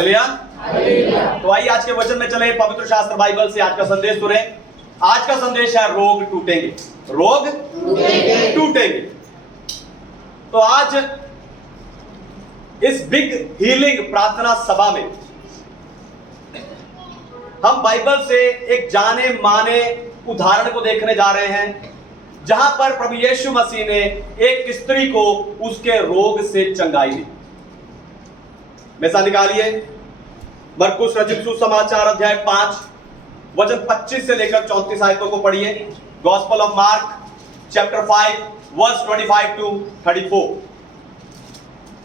Hallelujah. तो आइए आज के वचन में चले, पवित्र शास्त्र बाइबल से आज का संदेश सुने। आज का संदेश है रोग टूटेंगे, रोग टूटेंगे। तो आज इस बिग हीलिंग प्रार्थना सभा में हम बाइबल से एक जाने माने उदाहरण को देखने जा रहे हैं, जहां पर प्रभु यीशु मसीह ने एक स्त्री को उसके रोग से चंगाई दी। मैसा निकालिए, मरकुस रचित सुसमाचार अध्याय 5 वचन 25 से लेकर 34 आयतों को पढ़िए। Gospel of Mark chapter 5 verse 25 to 34।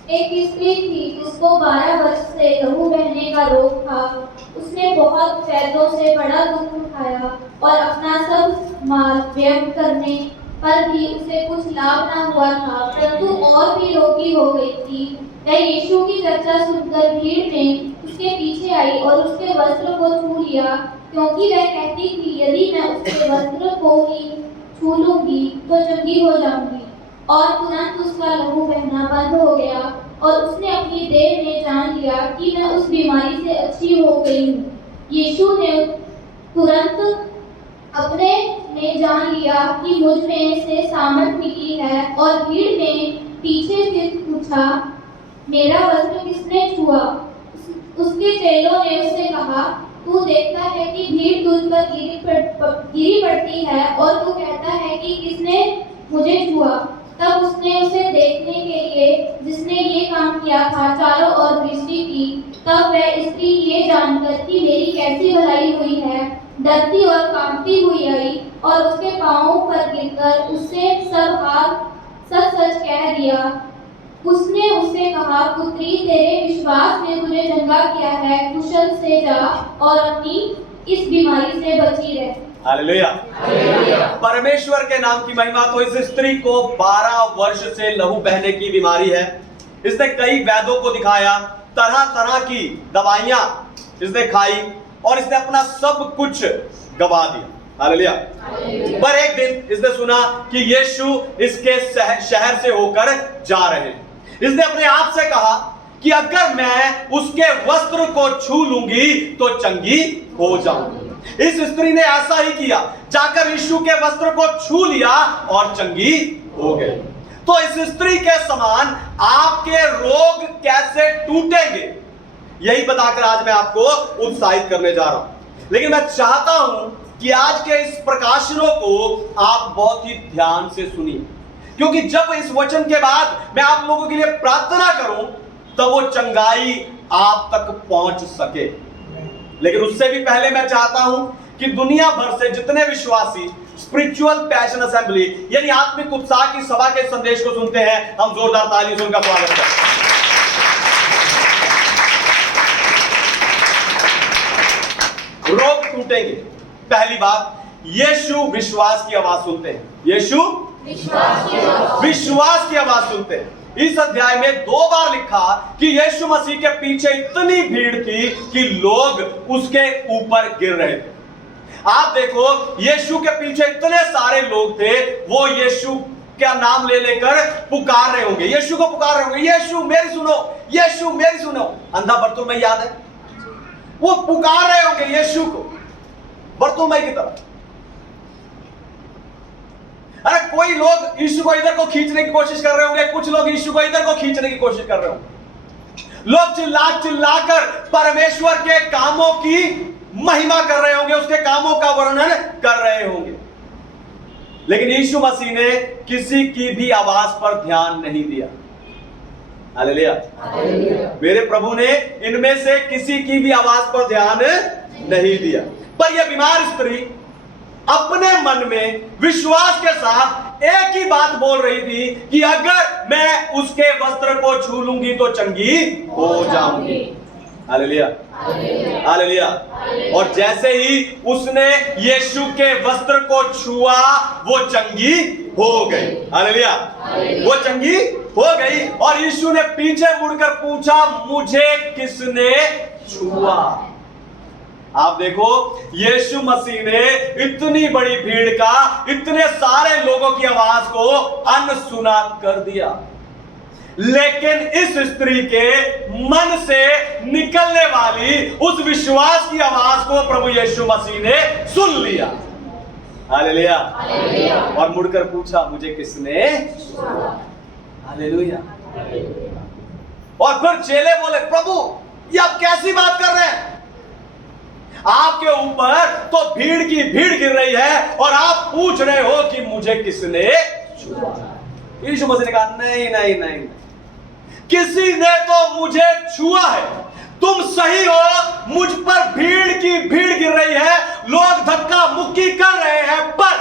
एक स्त्री थी जिसको 12 वर्ष से लहू बहने का रोग था। उसने बहुत वैद्यों से बड़ा दुख उठाया और अपना सब माल व्यय करने पर भी उसे कुछ लाभ न हुआ था, परंतु और भी रोगी हो गई थी। वह यीशु की चर्चा सुनकर भीड़ में उसके पीछे आई और उसके वस्त्र को छू लिया, क्योंकि वह कहती थी, यदि मैं उसके वस्त्र को ही छू लूंगी तो चंगी हो जाऊंगी। और तुरंत उसका लहू बहना बंद हो गया और उसने अपनी देह में जान लिया कि मैं उस बीमारी से अच्छी हो गई हूँ। यीशु ने तुरंत अपने में जान लिया कि मुझ में से सामर्थ मिली है, और भीड़ में पीछे फिर पूछा, मेरा वस्त्र किसने छुआ? उसके चेलों ने उससे कहा, तू देखता है कि भीड़ तुझ पर गिरी पड़ती है और तू कहता है कि किसने मुझे छुआ? तब उसने उसे देखने के लिए जिसने ये काम किया था चारों ओर दृष्टि की। तब वह स्त्री ये जानकर कि मेरी कैसी भलाई हुई है, डरती और कांपती हुई आई और उसके पांवों पर गिरकर उससे सब सच सच कह दिया। उसने उससे कहा, पुत्री, तेरे विश्वास ने तुझे चंगा किया है, कुशल से जा और अपनी इस बीमारी से बची रह। हालेलुया। परमेश्वर के नाम की महिमा। तो इस स्त्री को 12 वर्ष से लहू बहने की बीमारी है। इसने कई वैद्यों को दिखाया, तरह तरह की दवाइयां इसने खाई और इसने अपना सब कुछ गवा दिया। हालेलुया। पर एक दिन इसने सुना कि यीशु इसके शहर से होकर जा रहे हैं। इसने अपने आप से कहा कि अगर मैं उसके वस्त्र को छू लूंगी तो चंगी हो जाऊंगी। इस स्त्री ने ऐसा ही किया, जाकर यीशु के वस्त्र को छू लिया और चंगी हो गई। तो इस स्त्री के समान आपके रोग कैसे टूटेंगे, यही बताकर आज मैं आपको उत्साहित करने जा रहा हूं। लेकिन मैं चाहता हूं कि आज के इस प्रकाशनों को आप बहुत ही ध्यान से सुनिए, क्योंकि जब इस वचन के बाद मैं आप लोगों के लिए प्रार्थना करूं तब वो चंगाई आप तक पहुंच सके। लेकिन उससे भी पहले मैं चाहता हूं कि दुनिया भर से जितने विश्वासी स्पिरिचुअल पैशन असेंबली यानी आत्मिक उत्साह की सभा के संदेश को सुनते हैं, हम जोरदार तालियों से उनका स्वागत करें। रोग टूटेंगे। पहली बात, यीशु विश्वास की आवाज सुनते हैं। यीशु विश्वास की आवाज सुनते हैं। इस अध्याय में 2 बार लिखा कि यीशु मसीह के पीछे इतनी भीड़ थी कि लोग उसके ऊपर गिर रहे थे। आप देखो, यीशु के पीछे इतने सारे लोग थे, वो यीशु का नाम ले लेकर पुकार रहे होंगे, यीशु को पुकार रहे होंगे, यीशु मेरी सुनो, यीशु मेरी सुनो। अंधा बरतुल्मै याद है, वो पुकार रहे होंगे यीशु को बरतुल्मै की तरह। अरे कोई लोग यीशु को इधर को खींचने की कोशिश कर रहे होंगे, कुछ लोग यीशु को इधर को खींचने की कोशिश कर रहे होंगे। लोग चिल्ला चिल्लाकर परमेश्वर के कामों की महिमा कर रहे होंगे, उसके कामों का वर्णन कर रहे होंगे। लेकिन यीशु मसीह ने किसी की भी आवाज पर ध्यान नहीं दिया। हालेलुया। मेरे प्रभु ने इनमें से किसी की भी आवाज पर ध्यान नहीं दिया। पर यह बीमार स्त्री अपने मन में विश्वास के साथ एक ही बात बोल रही थी कि अगर मैं उसके वस्त्र को छू लूंगी तो चंगी हो जाऊंगी। Hallelujah, hallelujah. और जैसे ही उसने यीशु के वस्त्र को छुआ वो चंगी हो गई। हालेलुया, वो चंगी हो गई। और यीशु ने पीछे मुड़कर पूछा, मुझे किसने छुआ? आप देखो, यीशु मसीह ने इतनी बड़ी भीड़ का, इतने सारे लोगों की आवाज को अनसुना कर दिया। लेकिन इस स्त्री के मन से निकलने वाली उस विश्वास की आवाज को प्रभु यीशु मसीह ने सुन लिया। हालेलुया। और मुड़कर पूछा, मुझे किसने? हालेलुया। और फिर चेले बोले, प्रभु ये आप कैसी बात कर रहे हैं? आपके ऊपर तो भीड़ की भीड़ गिर रही है और आप पूछ रहे हो कि मुझे किसने छुआ? यीशु मसीह ने कहा, नहीं नहीं नहीं, किसी ने तो मुझे छुआ है। तुम सही हो, मुझ पर भीड़ की भीड़ गिर रही है, लोग धक्का मुक्की कर रहे हैं, पर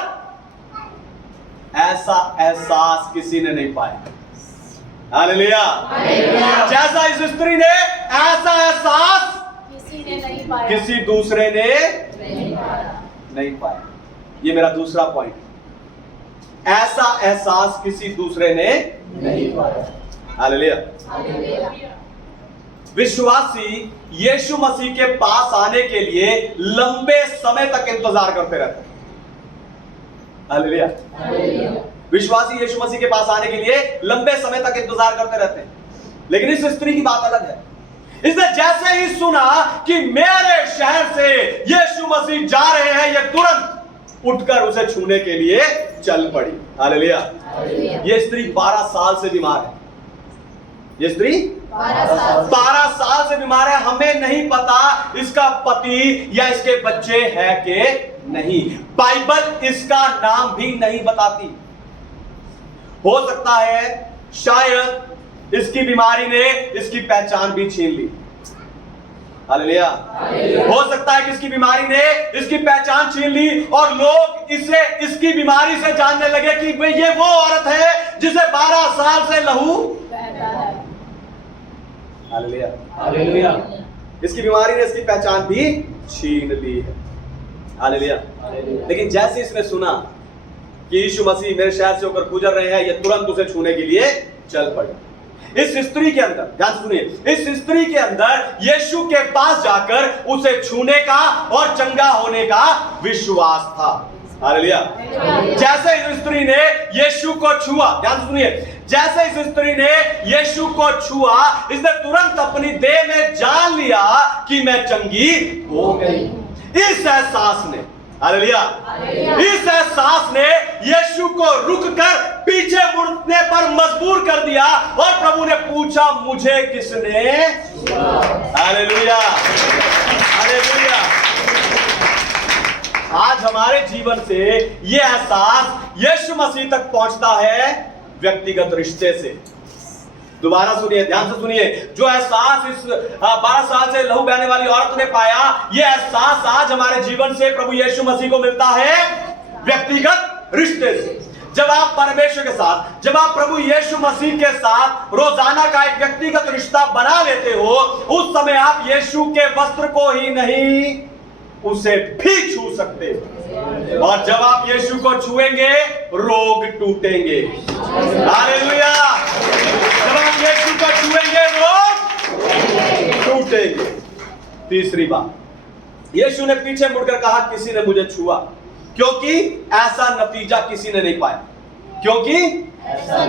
ऐसा एहसास किसी ने नहीं पाया। हालेलुया। जैसा इस स्त्री ने ऐसा एहसास किसी ने नहीं पाया, किसी दूसरे ने नहीं पाया। ये मेरा दूसरा पॉइंट, ऐसा एहसास किसी दूसरे ने नहीं पाया। हालेलुया। विश्वासी यीशु मसीह के पास आने के लिए लंबे समय तक इंतजार करते रहते हैं। हालेलुया। विश्वासी यीशु मसीह के पास आने के लिए लंबे समय तक इंतजार करते रहते हैं, लेकिन इस स्त्री की बात अलग है। इसने जैसे ही सुना कि मेरे शहर से यीशु मसीह जा रहे हैं, यह तुरंत उठकर उसे छूने के लिए चल पड़ी। हालेलुया। यह स्त्री 12 साल से बीमार है। ये स्त्री 12 साल से बीमार है। हमें नहीं पता इसका पति या इसके बच्चे हैं कि नहीं। बाइबल इसका नाम भी नहीं बताती। हो सकता है शायद इसकी बीमारी ने इसकी पहचान भी छीन ली। हालेलुया। हो सकता है कि इसकी बीमारी ने इसकी पहचान छीन ली और लोग इसे इसकी बीमारी से जानने लगे कि भाई ये वो औरत है जिसे 12 साल से लहू बहता है। हालेलुया। हालेलुया। इसकी बीमारी ने इसकी पहचान भी छीन ली है। हालेलुया। लेकिन जैसे इसने सुना कि यीशु मसीह मेरे शहर से होकर गुजर रहे हैं, ये तुरंत उसे छूने के लिए चल पड़ी। इस स्त्री के अंदर, ध्यान सुनिए, इस स्त्री के अंदर यीशु के पास जाकर उसे छूने का और चंगा होने का विश्वास था। हालेलुया। जैसे इस स्त्री ने यीशु को छुआ, ध्यान सुनिए, जैसे इस स्त्री ने यीशु को छुआ, इसने तुरंत अपनी देह में जान लिया कि मैं चंगी हो गई। इस एहसास ने, हालेलुया, इस एहसास ने यीशु को रुककर पीछे मुड़ने पर मजबूर कर दिया और प्रभु ने पूछा, मुझे किसने? हालेलुया। हालेलुया। आज हमारे जीवन से यह एहसास यीशु मसीह तक पहुंचता है व्यक्तिगत रिश्ते से। दोबारा सुनिए, ध्यान से सुनिए, जो एहसास इस 12 साल से लहू बहने वाली औरत ने पाया, यह एहसास आज हमारे जीवन से प्रभु यीशु मसीह को मिलता है व्यक्तिगत रिश्ते से। जब आप परमेश्वर के साथ, जब आप प्रभु यीशु मसीह के साथ रोजाना का एक व्यक्तिगत रिश्ता बना लेते हो, उस समय आप यीशु के वस्त्र को ही नहीं, उसे भी छू सकते हो। और जब आप यीशु को छुएंगे, रोग टूटेंगे। हालेलुया। जब आप यीशु को छुएंगे, रोग टूटेंगे। तीसरी बात, यीशु ने पीछे मुड़कर कहा, किसी ने मुझे छुआ, क्योंकि ऐसा नतीजा किसी ने नहीं पाया। क्योंकि ऐसा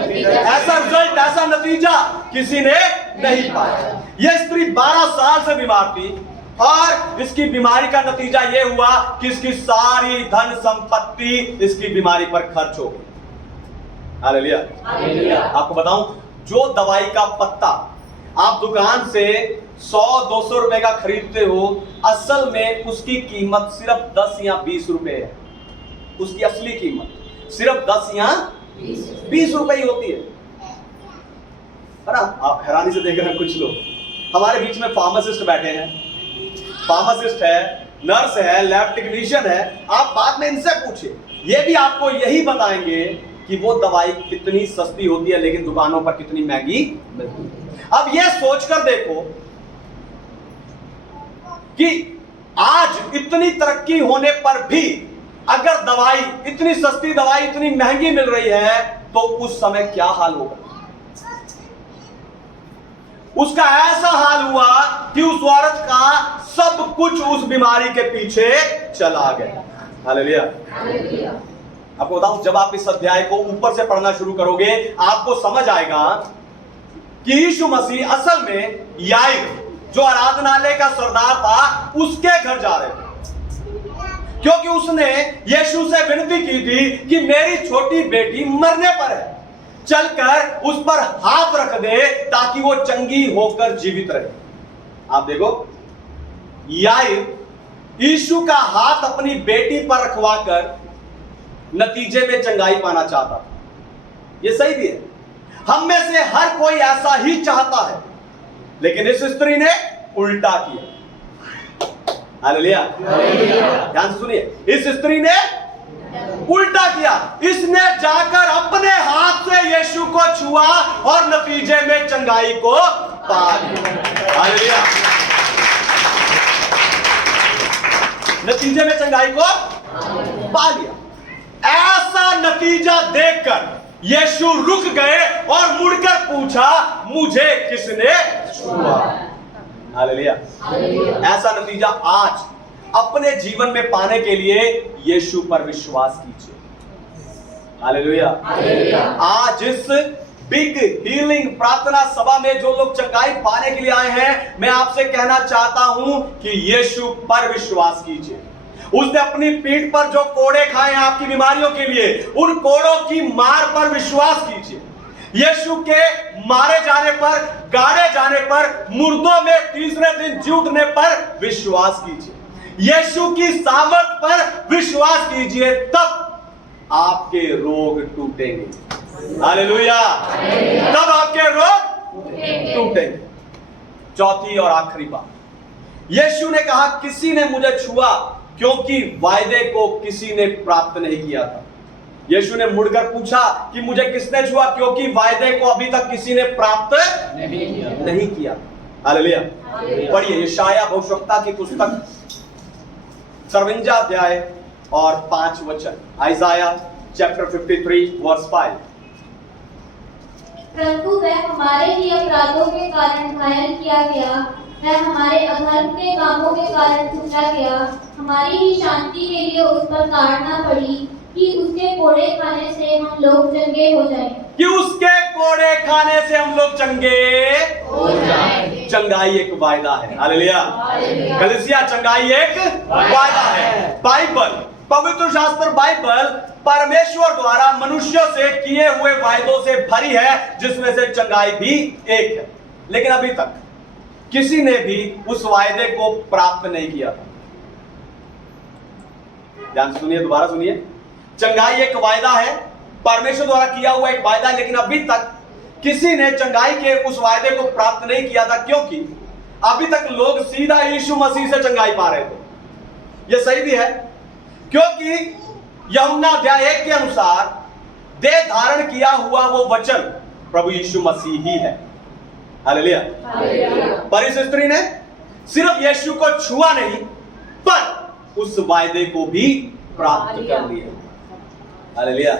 रिजल्ट, ऐसा नतीजा किसी ने नहीं पाया। यह स्त्री 12 साल से बीमार थी और इसकी बीमारी का नतीजा यह हुआ कि इसकी सारी धन संपत्ति इसकी बीमारी पर खर्च हो गई। हालेलुया। आपको बताऊं, जो दवाई का पत्ता आप दुकान से 100-200 रुपए का खरीदते हो, असल में उसकी कीमत सिर्फ 10 या 20 रुपए है। उसकी असली कीमत सिर्फ 10 या 20 रुपए ही होती है ना। आप हैरानी से देख रहे हैं, कुछ लोग हमारे बीच में फार्मासिस्ट बैठे हैं, फार्मासिस्ट है, नर्स है, लैब टेक्नीशियन है। आप बाद में इनसे पूछिए, ये भी आपको यही बताएंगे कि वो दवाई कितनी सस्ती होती है लेकिन दुकानों पर कितनी महंगी मिलती है। अब ये सोचकर देखो कि आज इतनी तरक्की होने पर भी अगर दवाई, इतनी सस्ती दवाई इतनी महंगी मिल रही है, तो उस समय क्या हाल होगा। उसका ऐसा हाल हुआ कि उस औरत का सब कुछ उस बीमारी के पीछे चला गया। हालेलुया। आपको बताऊं, जब आप इस अध्याय को ऊपर से पढ़ना शुरू करोगे, आपको समझ आएगा कि यीशु मसीह असल में याईर, जो आराधनालय का सरदार था, उसके घर जा रहे थे, क्योंकि उसने यीशु से विनती की थी कि मेरी छोटी बेटी मरने पर है, चलकर उस पर हाथ रख दे ताकि वो चंगी होकर जीवित रहे। आप देखो, याईर यीशु का हाथ अपनी बेटी पर रखवाकर नतीजे में चंगाई पाना चाहता था। ये सही भी है, हम में से हर कोई ऐसा ही चाहता है, लेकिन इस स्त्री ने उल्टा किया। हालेलुया, ध्यान से सुनिए, इस स्त्री ने उल्टा किया। इसने जाकर अपने हाथ से यीशु को छुआ और नतीजे में चंगाई को पा लिया। हालेलुया, नतीजे में चंगाई को पा लिया। ऐसा नतीजा देखकर यीशु रुक गए और मुड़कर पूछा, मुझे किसने छुआ? हालेलुया, ऐसा नतीजा आज अपने जीवन में पाने के लिए यीशु पर विश्वास कीजिए। हालेलुया, आज इस बिग हीलिंग प्रार्थना सभा में जो लोग चंगाई पाने के लिए आए हैं, मैं आपसे कहना चाहता हूं कि यीशु पर विश्वास कीजिए। उसने अपनी पीठ पर जो कोड़े खाए हैं आपकी बीमारियों के लिए, उन कोड़ों की मार पर विश्वास कीजिए। यीशु के मारे जाने पर, गाड़े जाने पर, मुर्दों में तीसरे दिन जी उठने पर विश्वास कीजिए। यीशु की सामर्थ पर विश्वास कीजिए, तब आपके रोग टूटेंगे। हालेलुया, तब आपके रोग टूटेंगे। चौथी और आखिरी बात, यीशु ने कहा, किसी ने मुझे छुआ क्योंकि वायदे को किसी ने प्राप्त नहीं किया था। यीशु ने मुड़कर पूछा कि मुझे किसने छुआ, क्योंकि वायदे को अभी तक किसी ने प्राप्त नहीं किया। हालेलुया, पढ़िए यशायाह भविष्यवक्ता की पुस्तक 53 अध्याय और 5 वचन। Isaiah chapter 53 verse 5। परंतु वह हमारे ही अपराधों के कारण घायल किया गया, वह हमारे अधर्म के कामों के कारण कूचा गया, हमारी ही शांति के लिए उस पर ताड़ना पड़ी, कि उसके कोड़े खाने से हम लोग चंगे हो जाएं। कि उसके कोड़े खाने से हम लोग चंगे हो जाएं। चंगाई एक वायदा है। हालेलुया, कलीसिया, चंगाई एक वायदा है। बाइबल, पवित्र शास्त्र बाइबल परमेश्वर द्वारा मनुष्यों से किए हुए वायदों से भरी है, जिसमें से चंगाई भी एक है। लेकिन अभी तक किसी ने भी उस वायदे को प्राप्त नहीं किया था। ध्यान से सुनिए, दोबारा सुनिए, चंगाई एक वायदा है, परमेश्वर द्वारा किया हुआ एक वायदा है, लेकिन अभी तक किसी ने चंगाई के उस वायदे को प्राप्त नहीं किया था, क्योंकि अभी तक लोग सीधा यीशु मसीह से चंगाई पा रहे थे। यह सही भी है, क्योंकि यूहन्ना अध्याय 1 के अनुसार देह धारण किया हुआ वो वचन प्रभु यीशु मसीह ही है। हालेलुया, पर इस स्त्री ने सिर्फ यीशु को छुआ नहीं, पर उस वायदे को भी प्राप्त कर लिया। हालेलुया,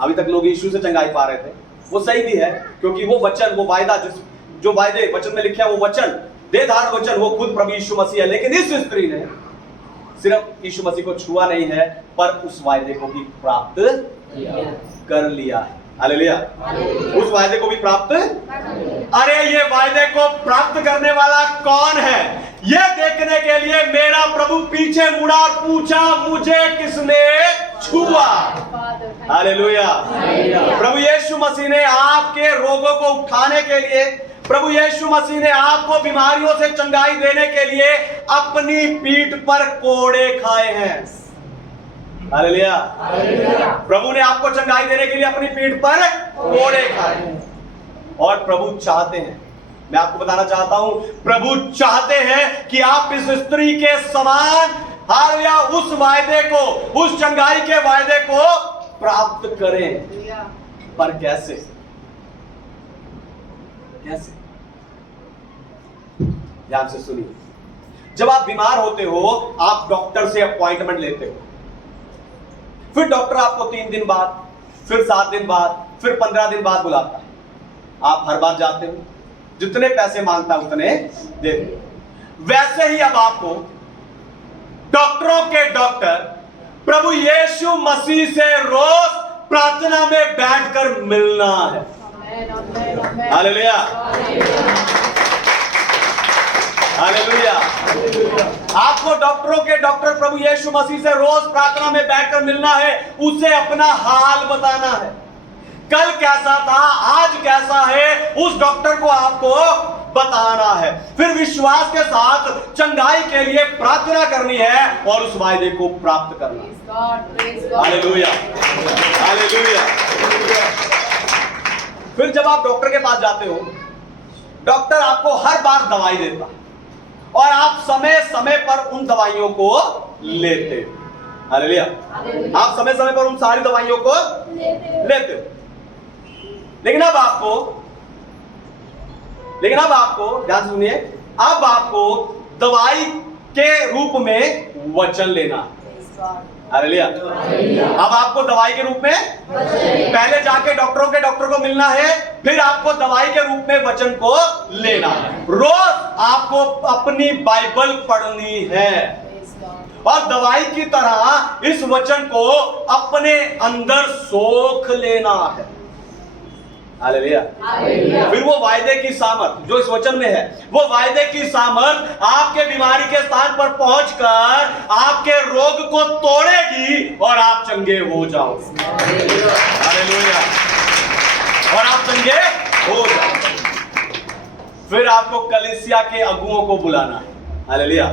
अभी तक लोग यीशु से चंगाई पा रहे थे, वो सही भी है, क्योंकि वो वचन, वो वायदा, जो वायदे वचन में लिखे हैं, वो वचन, देहधार वचन, वो खुद प्रभु यीशु मसीह है। लेकिन इस स्त्री ने सिर्फ यीशु मसीह को छुआ नहीं है, पर उस वायदे को भी प्राप्त कर लिया है। हालेलुया, उस वायदे को भी प्राप्त। अरे ये वायदे को प्राप्त करने वाला कौन है, ये देखने के लिए मेरा प्रभु पीछे मुड़ा और पूछा, मुझे किसने छुआ? हालेलुया, प्रभु यीशु मसीह ने आपके रोगों को उठाने के लिए, प्रभु यीशु मसीह ने आपको बीमारियों से चंगाई देने के लिए अपनी पीठ पर कोड़े खाए हैं। हालेलुया, प्रभु ने आपको चंगाई देने के लिए अपनी पीठ पर कोड़े खाए। और प्रभु चाहते हैं, मैं आपको बताना चाहता हूं, प्रभु चाहते हैं कि आप इस स्त्री के समान, हालेलुया, उस वायदे को, उस चंगाई के वायदे को प्राप्त करें। पर कैसे? कैसे? ध्यान से सुनिए, जब आप बीमार होते हो, आप डॉक्टर से अपॉइंटमेंट लेते हो, फिर डॉक्टर आपको 3 दिन बाद, फिर 7 दिन बाद, फिर 15 दिन बाद बुलाता है। आप हर बार जाते हो, जितने पैसे मांगता है उतने देते हो। वैसे ही अब आपको डॉक्टरों के डॉक्टर प्रभु यीशु मसीह से रोज प्रार्थना में बैठकर मिलना है। Hallelujah, hallelujah. आपको डॉक्टरों के डॉक्टर प्रभु यीशु मसीह से रोज प्रार्थना में बैठकर मिलना है, उसे अपना हाल बताना है। कल कैसा था, आज कैसा है, उस डॉक्टर को आपको बताना है। फिर विश्वास के साथ चंगाई के लिए प्रार्थना करनी है और उस वायदे को प्राप्त करना है। Hallelujah, hallelujah. फिर जब आप डॉक्टर के पास जाते हो, डॉक्टर आपको हर बार दवाई देता और आप समय समय पर उन दवाइयों को लेते। हालेलुया, आप समय समय पर उन सारी दवाइयों को लेते हो। लेकिन अब आपको ध्यान सुनिए, अब आपको दवाई के रूप में वचन लेना। हालेलुया, अब आपको दवाई के रूप में, पहले जाके डॉक्टर को मिलना है, फिर आपको दवाई के रूप में वचन को लेना है। रोज आपको अपनी बाइबल पढ़नी है और दवाई की तरह इस वचन को अपने अंदर सोख लेना है। हालेलुया। फिर वो वायदे की सामर्थ जो इस वचन में है, वो वायदे की सामर्थ आपके बीमारी के स्थान पर पहुंचकर आपके रोग को तोड़ेगी और आप चंगे हो जाओगे। हालेलुया, और आप चंगे हो जाओगे। फिर आपको कलीसिया के अगुओं को बुलाना है। हालेलुया,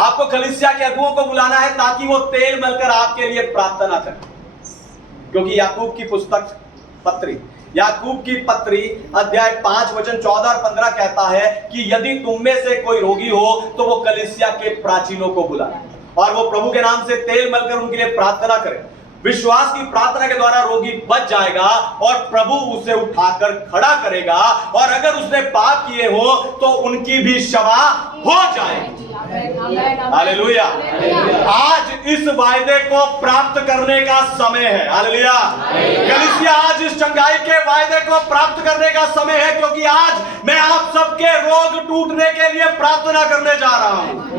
आपको कलीसिया के अगुओं को बुलाना है ताकि वो तेल मलकर आपके लिए प्रार्थना करें। क्योंकि याकूब की पुस्तक पत्री, याकूब की पत्री अध्याय 5 वचन 14 और 15 कहता है कि यदि तुम में से कोई रोगी हो तो वो कलीसिया के प्राचीनों को बुलाए और वो प्रभु के नाम से तेल मलकर उनके लिए प्रार्थना करे। विश्वास की प्रार्थना के द्वारा रोगी बच जाएगा और प्रभु उसे उठाकर खड़ा करेगा, और अगर उसने पाप किए हो तो उनकी भी क्षमा हो जाएगी। हालेलुया, आज इस वायदे को प्राप्त करने का समय है। हालेलुया, कलीसिया आज इस चंगाई के वायदे को प्राप्त करने का समय है, क्योंकि आज मैं आप सबके रोग टूटने के लिए प्रार्थना करने जा रहा हूं।